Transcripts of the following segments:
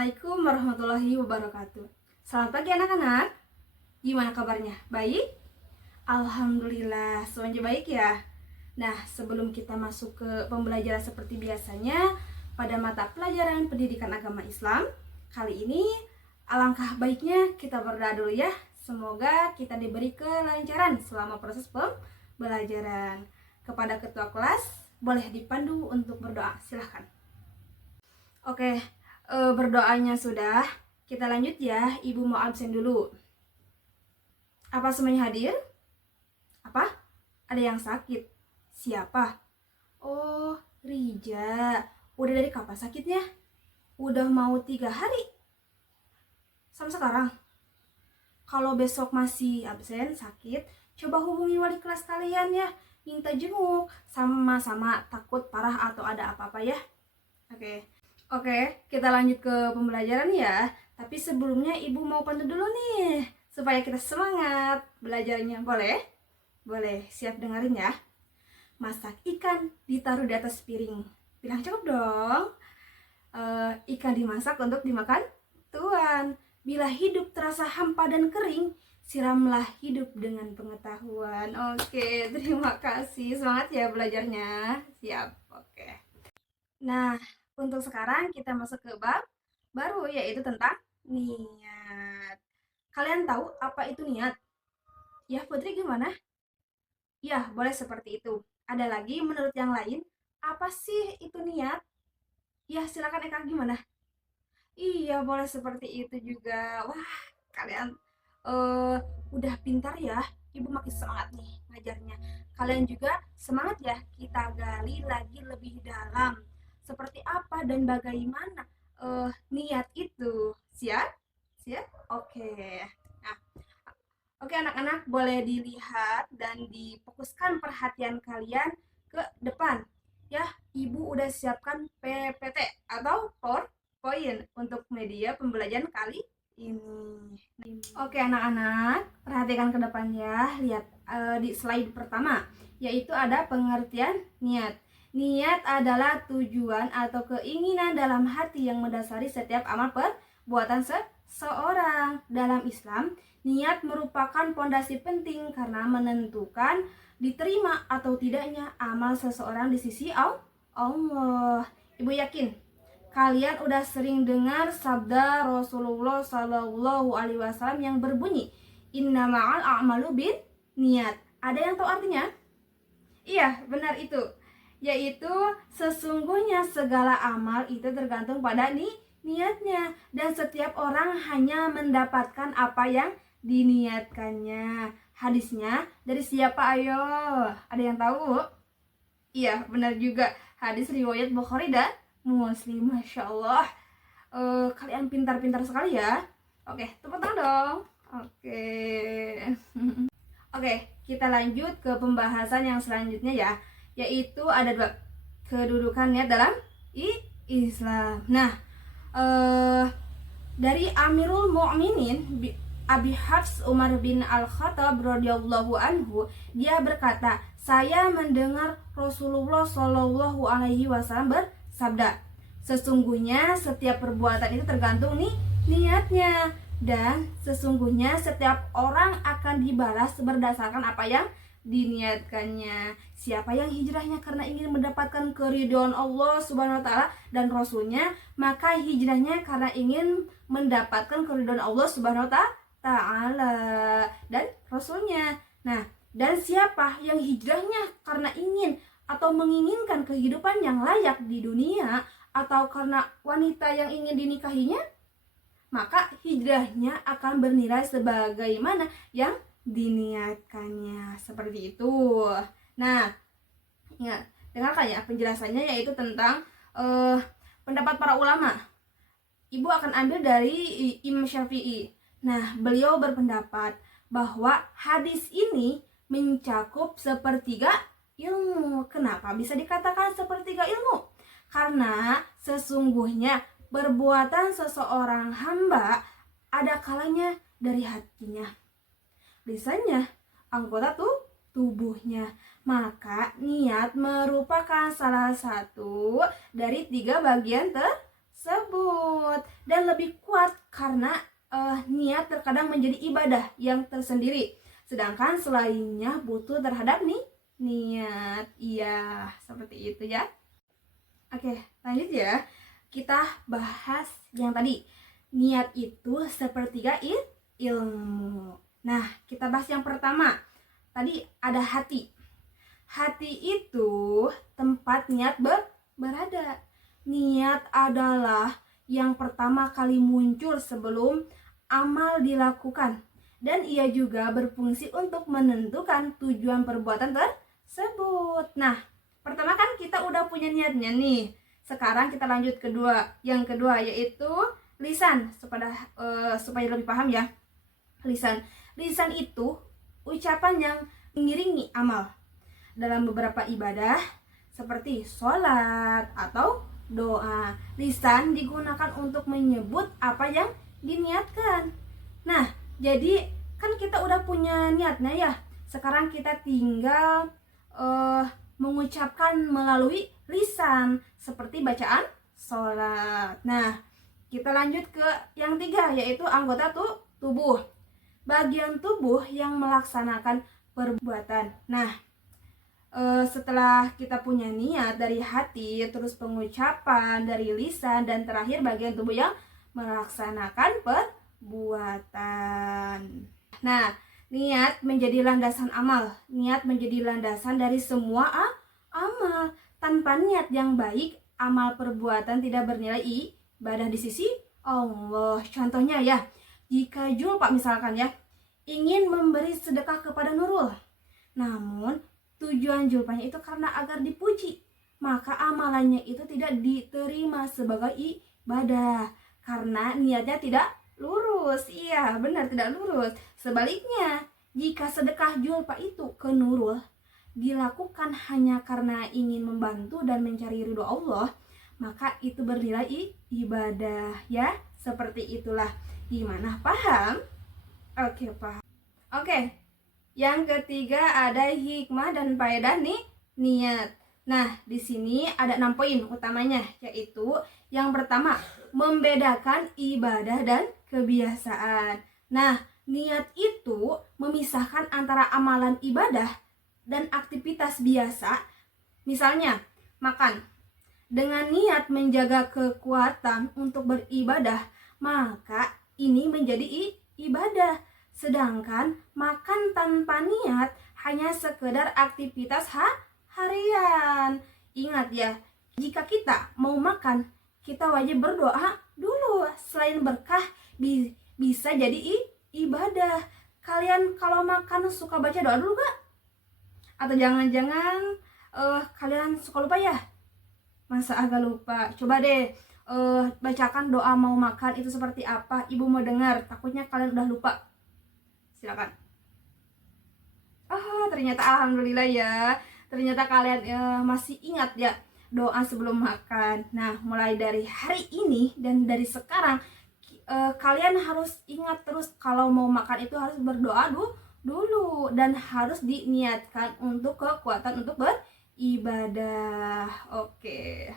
Assalamualaikum warahmatullahi wabarakatuh. Selamat pagi anak-anak. Gimana kabarnya? Baik? Alhamdulillah, semuanya baik ya. Nah, sebelum kita masuk ke pembelajaran seperti biasanya pada mata pelajaran pendidikan agama Islam, kali ini alangkah baiknya kita berdoa dulu ya. Semoga kita diberi kelancaran selama proses pembelajaran. Kepada ketua kelas, boleh dipandu untuk berdoa. Silahkan. Oke, berdoanya sudah. Kita lanjut ya. Ibu mau absen dulu. Apa semuanya hadir? Apa? Ada yang sakit? Siapa? Oh, Rija. Udah dari kapan sakitnya? Udah mau 3 hari? Sampai sekarang? Kalau besok masih absen, sakit, coba hubungi wali kelas kalian ya. Minta jenguk. Sama-sama takut parah atau ada apa-apa ya. Oke, kita lanjut ke pembelajaran ya. Tapi sebelumnya ibu mau pandu dulu nih, supaya kita semangat belajarnya. Boleh? Boleh, siap dengerin ya. Masak ikan ditaruh di atas piring. Bilang cukup dong. Ikan dimasak untuk dimakan Tuhan. Bila hidup terasa hampa dan kering, siramlah hidup dengan pengetahuan. Oke, terima kasih. Semangat ya belajarnya. Siap, oke. Nah, untuk sekarang kita masuk ke bab baru, yaitu tentang niat. Kalian tahu apa itu niat? Ya, Putri gimana? Ya, boleh seperti itu. Ada lagi menurut yang lain, apa sih itu niat? Ya, silakan Eka gimana? Iya, boleh seperti itu juga. Wah, kalian eh udah pintar ya. Ibu makin semangat nih ngajarnya. Kalian juga semangat ya. Kita gali lagi lebih dalam. Seperti apa dan bagaimana niat itu. Siap? Siap? Oke. Nah, oke anak-anak, boleh dilihat dan difokuskan perhatian kalian ke depan. Ya, Ibu udah siapkan PPT atau PowerPoint untuk media pembelajaran kali ini. Oke anak-anak, perhatikan ke depan ya. Lihat di slide pertama, yaitu ada pengertian niat. Niat adalah tujuan atau keinginan dalam hati yang mendasari setiap amal perbuatan seseorang. Dalam Islam, niat merupakan pondasi penting karena menentukan diterima atau tidaknya amal seseorang di sisi Allah. Ibu yakin kalian udah sering dengar sabda Rasulullah Shallallahu Alaihi Wasallam yang berbunyi Innamal a'malu bin niat. Ada yang tahu artinya? Iya, benar itu. Yaitu sesungguhnya segala amal itu tergantung pada niatnya, dan setiap orang hanya mendapatkan apa yang diniatkannya. Hadisnya dari siapa ayo? Ada yang tahu? Iya, benar juga. Hadis riwayat Bukhari dan Muslim. Masya Allah. Kalian pintar-pintar sekali ya. Oke, tepuk tangan dong. Oke. Oke, kita lanjut ke pembahasan yang selanjutnya ya, yaitu ada 2 kedudukan niat dalam Islam. Nah, dari Amirul Mukminin Abi Hafs Umar bin Al-Khattab radhiyallahu anhu, dia berkata, saya mendengar Rasulullah Shallallahu Alaihi Wasallam bersabda, sesungguhnya setiap perbuatan itu tergantung niatnya, dan sesungguhnya setiap orang akan dibalas berdasarkan apa yang diniatkannya. Siapa yang hijrahnya karena ingin mendapatkan keridhaan Allah Subhanahu wa taala dan Rasulnya, maka hijrahnya karena ingin mendapatkan keridhaan Allah Subhanahu wa taala dan Rasulnya. Nah, dan siapa yang hijrahnya karena ingin atau menginginkan kehidupan yang layak di dunia atau karena wanita yang ingin dinikahinya, maka hijrahnya akan bernilai sebagaimana yang diniatkannya. Seperti itu. Nah, ingat, dengarkan ya penjelasannya, yaitu tentang pendapat para ulama. Ibu akan ambil dari Imam Syafi'i. Nah, beliau berpendapat bahwa hadis ini mencakup sepertiga ilmu. Kenapa bisa dikatakan sepertiga ilmu? Karena sesungguhnya perbuatan seseorang hamba ada kalanya dari hatinya, lisannya, anggota tubuhnya. Maka niat merupakan salah satu dari 3 bagian tersebut. Dan lebih kuat karena niat terkadang menjadi ibadah yang tersendiri, sedangkan selainnya butuh terhadap niat. Iya, seperti itu ya. Oke, lanjut ya. Kita bahas yang tadi. Niat itu sepertiga ilmu. Nah, kita bahas yang pertama. Tadi ada hati. Hati itu tempat niat berada. Niat adalah yang pertama kali muncul sebelum amal dilakukan. Dan ia juga berfungsi untuk menentukan tujuan perbuatan tersebut. Nah, pertama kan kita udah punya niatnya nih. Sekarang kita lanjut kedua. Yang kedua yaitu lisan. Supaya lebih paham ya. Lisan itu ucapan yang mengiringi amal. Dalam beberapa ibadah seperti sholat atau doa, lisan digunakan untuk menyebut apa yang diniatkan. Nah, jadi kan kita udah punya niatnya ya. Sekarang kita tinggal mengucapkan melalui lisan seperti bacaan sholat. Nah, kita lanjut ke yang tiga yaitu anggota tubuh. Bagian tubuh yang melaksanakan perbuatan. Nah, setelah kita punya niat dari hati, terus pengucapan dari lisan, dan terakhir bagian tubuh yang melaksanakan perbuatan. Nah, niat menjadi landasan amal. Niat menjadi landasan dari semua amal. Tanpa niat yang baik, amal perbuatan tidak bernilai ibadah di sisi Allah. Contohnya ya, jika Julpa misalkan ya ingin memberi sedekah kepada Nurul, namun tujuan Julpanya itu karena agar dipuji, maka amalannya itu tidak diterima sebagai ibadah karena niatnya tidak lurus. Iya benar, tidak lurus. Sebaliknya, jika sedekah Julpa itu ke Nurul dilakukan hanya karena ingin membantu dan mencari ridho Allah, maka itu bernilai ibadah ya. Seperti itulah. Gimana, paham? Oke, paham. Oke, yang ketiga ada hikmah dan faedah niat. Nah, di sini ada 6 poin utamanya, yaitu yang pertama, membedakan ibadah dan kebiasaan. Nah, niat itu memisahkan antara amalan ibadah dan aktivitas biasa. Misalnya, makan. Dengan niat menjaga kekuatan untuk beribadah, maka ini menjadi ibadah. Sedangkan makan tanpa niat hanya sekedar aktivitas harian. Ingat ya, jika kita mau makan, kita wajib berdoa dulu. Selain berkah, bisa jadi ibadah. Kalian kalau makan suka baca doa dulu gak? Atau jangan-jangan kalian suka lupa ya? Masa agak lupa? Coba deh bacakan doa mau makan itu seperti apa. Ibu mau dengar, takutnya kalian udah lupa. Silakan. Ternyata alhamdulillah ya. Ternyata kalian masih ingat ya doa sebelum makan. Nah, mulai dari hari ini dan dari sekarang kalian harus ingat terus kalau mau makan itu harus berdoa dulu dan harus diniatkan untuk kekuatan untuk beribadah. Oke,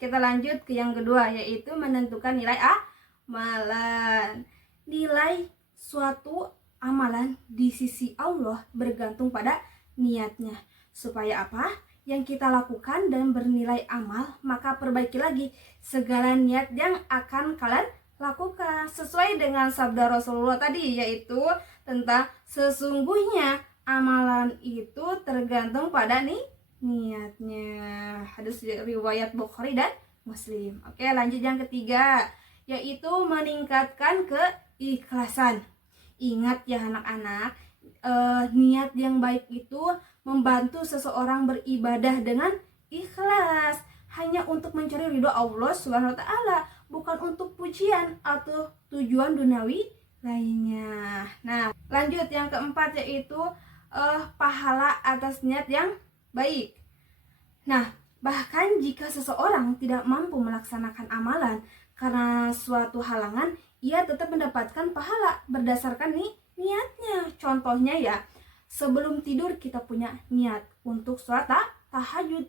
kita lanjut ke yang kedua yaitu menentukan nilai amalan. Nilai suatu amalan di sisi Allah bergantung pada niatnya. Supaya apa? Yang kita lakukan dan bernilai amal, maka perbaiki lagi segala niat yang akan kalian lakukan sesuai dengan sabda Rasulullah tadi, yaitu tentang sesungguhnya amalan itu tergantung pada niatnya. Hadis riwayat Bukhari dan Muslim. Oke, lanjut yang ketiga yaitu meningkatkan keikhlasan. Ingat ya anak-anak, niat yang baik itu membantu seseorang beribadah dengan ikhlas hanya untuk mencari ridho Allah SWT, bukan untuk pujian atau tujuan duniawi lainnya. Nah, lanjut yang keempat yaitu pahala atas niat yang baik. Nah, bahkan jika seseorang tidak mampu melaksanakan amalan karena suatu halangan, ia tetap mendapatkan pahala berdasarkan niatnya. Contohnya ya, sebelum tidur kita punya niat untuk sholat tahajud,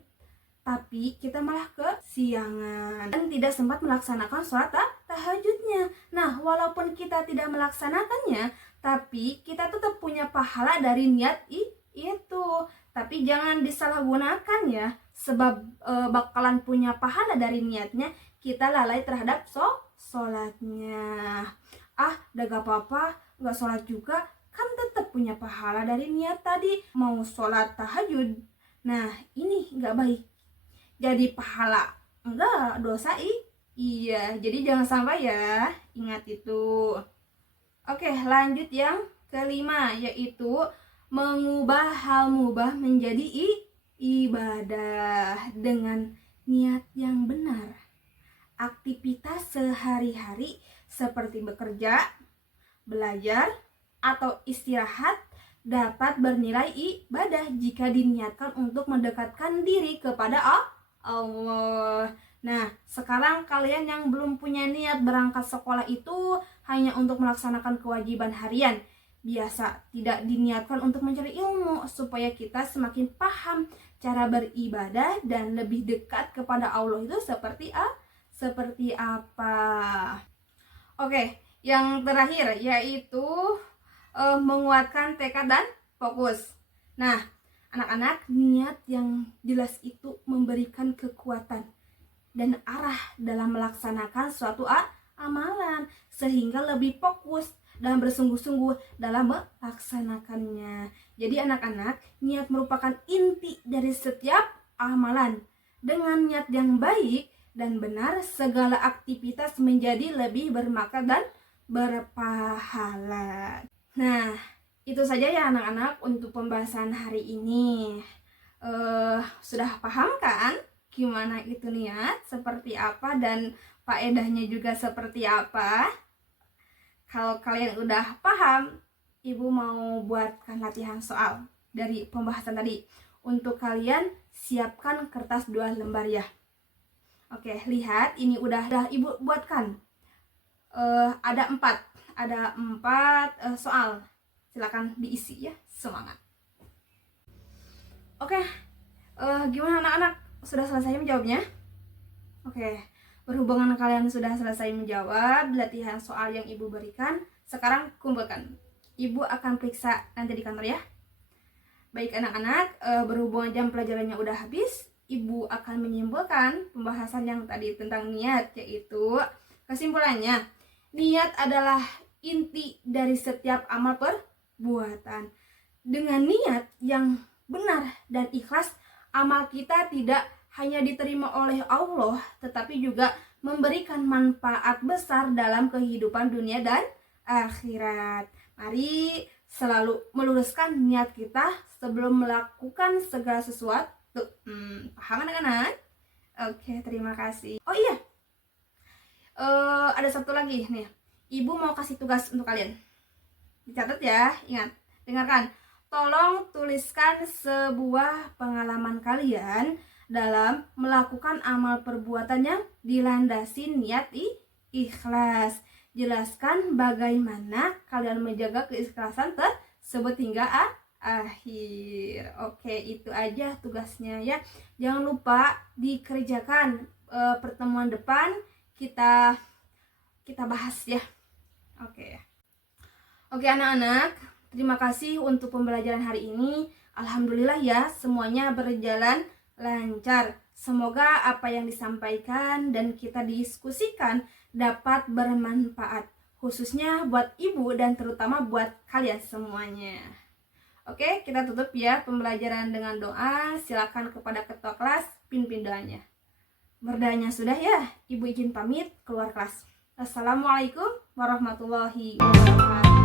tapi tapi kita malah kesiangan dan tidak sempat melaksanakan sholat tahajudnya. Nah, walaupun kita tidak melaksanakannya, tapi kita tetap punya pahala dari niat itu. Tapi jangan disalahgunakan ya, sebab bakalan punya pahala dari niatnya, kita lalai terhadap sholatnya. Udah gak apa-apa, gak sholat juga, kan tetap punya pahala dari niat tadi. Mau sholat tahajud, nah ini gak baik, jadi pahala enggak, dosa iya. Jadi jangan sampai ya, ingat itu. Oke, lanjut yang kelima, yaitu mengubah hal mubah menjadi ibadah dengan niat yang benar. Aktivitas sehari-hari seperti bekerja, belajar, atau istirahat dapat bernilai ibadah jika diniatkan untuk mendekatkan diri kepada Allah. Nah, sekarang kalian yang belum punya niat berangkat sekolah itu hanya untuk melaksanakan kewajiban harian biasa, tidak diniatkan untuk mencari ilmu supaya kita semakin paham cara beribadah dan lebih dekat kepada Allah itu seperti apa. Oke, yang terakhir yaitu menguatkan tekad dan fokus. Nah, anak-anak, niat yang jelas itu memberikan kekuatan dan arah dalam melaksanakan suatu amalan sehingga lebih fokus dan bersungguh-sungguh dalam melaksanakannya. Jadi anak-anak, niat merupakan inti dari setiap amalan. Dengan niat yang baik dan benar, segala aktivitas menjadi lebih bermakna dan berpahala. Nah, itu saja ya anak-anak untuk pembahasan hari ini. Sudah paham kan gimana itu niat, seperti apa, dan faedahnya juga seperti apa? Kalau kalian udah paham, Ibu mau buatkan latihan soal dari pembahasan tadi. Untuk kalian siapkan kertas 2 lembar ya. Oke, lihat ini udah Ibu buatkan. Ada 4 soal. Silakan diisi ya, semangat. Oke, gimana anak-anak? Sudah selesai menjawabnya? Oke. Berhubungan kalian sudah selesai menjawab latihan soal yang Ibu berikan, sekarang kumpulkan. Ibu akan periksa nanti di kantor ya. Baik anak-anak, berhubungan jam pelajarannya udah habis, Ibu akan menyimpulkan pembahasan yang tadi tentang niat, yaitu kesimpulannya, niat adalah inti dari setiap amal perbuatan. Dengan niat yang benar dan ikhlas, amal kita tidak hanya diterima oleh Allah, tetapi juga memberikan manfaat besar dalam kehidupan dunia dan akhirat. Mari selalu meluruskan niat kita sebelum melakukan segala sesuatu. Paham anak-anak? Oke, terima kasih. Oh iya, ada satu lagi nih. Ibu mau kasih tugas untuk kalian. Dicatat ya, ingat, dengarkan. Tolong tuliskan sebuah pengalaman kalian dalam melakukan amal perbuatan yang dilandasi niat ikhlas. Jelaskan bagaimana kalian menjaga keikhlasan tersebut hingga akhir. Oke, itu aja tugasnya ya. Jangan lupa dikerjakan. Pertemuan depan kita bahas ya. Oke anak-anak, terima kasih untuk pembelajaran hari ini. Alhamdulillah ya, semuanya berjalan lancar. Semoga apa yang disampaikan dan kita diskusikan dapat bermanfaat, khususnya buat ibu dan terutama buat kalian semuanya. Oke, kita tutup ya pembelajaran dengan doa. Silakan kepada ketua kelas pimpin doanya. Berdanya sudah ya, ibu izin pamit keluar kelas. Assalamualaikum warahmatullahi wabarakatuh.